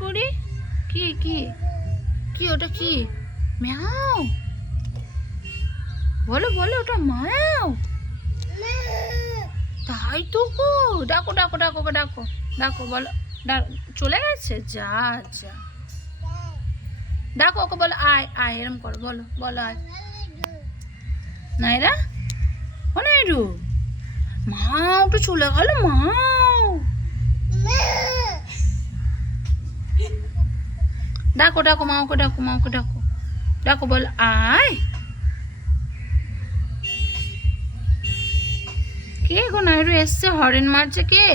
পড়ি? কি কি কি ওটা কি? ম্যাও বলো বলো, ওটা ম্যাও। তাই তো গো, ডাকো ডাকো ডাকো ডাকো ডাকো, বলো। চলে গেছে, যা যা। ডাকো ওকে, বলো আয় আয়, এরম করো, বলো বলো আয়। নাইরা, ও নাইরু, মাও তো চলে গেল, মাও। ডাকো ডাকো মাওকে, ডাকো মাওকে, ডাকো ডাকো, বলো আয়। কে গো নাইরু এসছে, হরেন মারছে কে?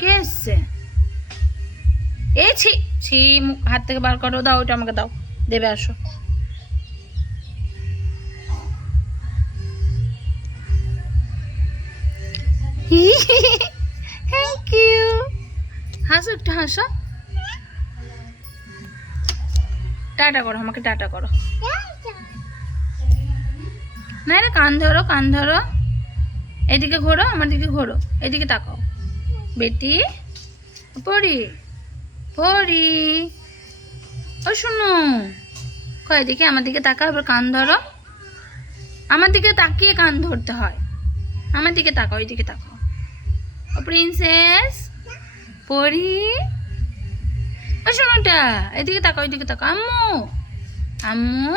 কে এসছে? এই ছি ছি, মুখ হাত থেকে বার করো, দাও ওইটা আমাকে দাও, দেবে আসো। Thank you. হাসো একটু হাসো, টাটা করো আমাকে, টাটা করো। না রে, কান ধরো কান ধরো, এদিকে ঘোরো, আমার দিকে ঘোরো, এদিকে তাকাও বেটি। পড়ি পড়ি, ও শোনো, কয় দেখি আমার দিকে তাকাও, এবার কান ধরো। আমার দিকে তাকিয়ে কান ধরতে হয়, আমার দিকে তাকাও, এদিকে তাকাও। ও প্রিন্সেস পড়ি, ও শোনোটা, এদিকে তাকাও, এদিকে তাকাও। আম্মু আম্মু,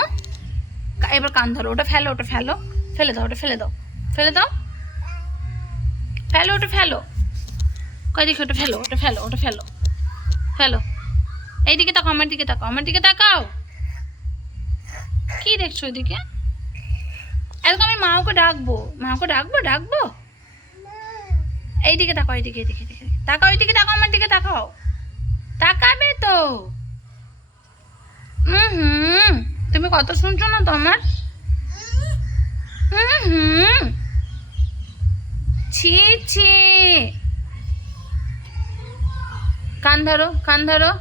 এবার কান ধরো, ওটা ফেলো, ওটা ফেলো, ফেলে দাও, ওটা ফেলে দাও, ফেলে দাও, ফেলো ওটা ফেলো। কয় দেখি, ওটা ফেলো, ওটা ফেলো, ওটা ফেলো, ফেলো। এইদিকে তাকাও, আমার দিকে তাকাও, আমার দিকে তাকাও। কি দেখছো ওইদিকে? এরকম আমি মাওকে ডাকবো, মাওকে ডাকবো, ডাকবো। এইদিকে তাকাও, এইদিকে এইদিকে এইদিকে তাকাও, এইদিকে তাকাও, আমার দিকে তাকাও, তাকাবে তো। হুম, তুমি কত শুনছো না তো আমার? হুম, ছি ছি। কান ধরো কান ধরো।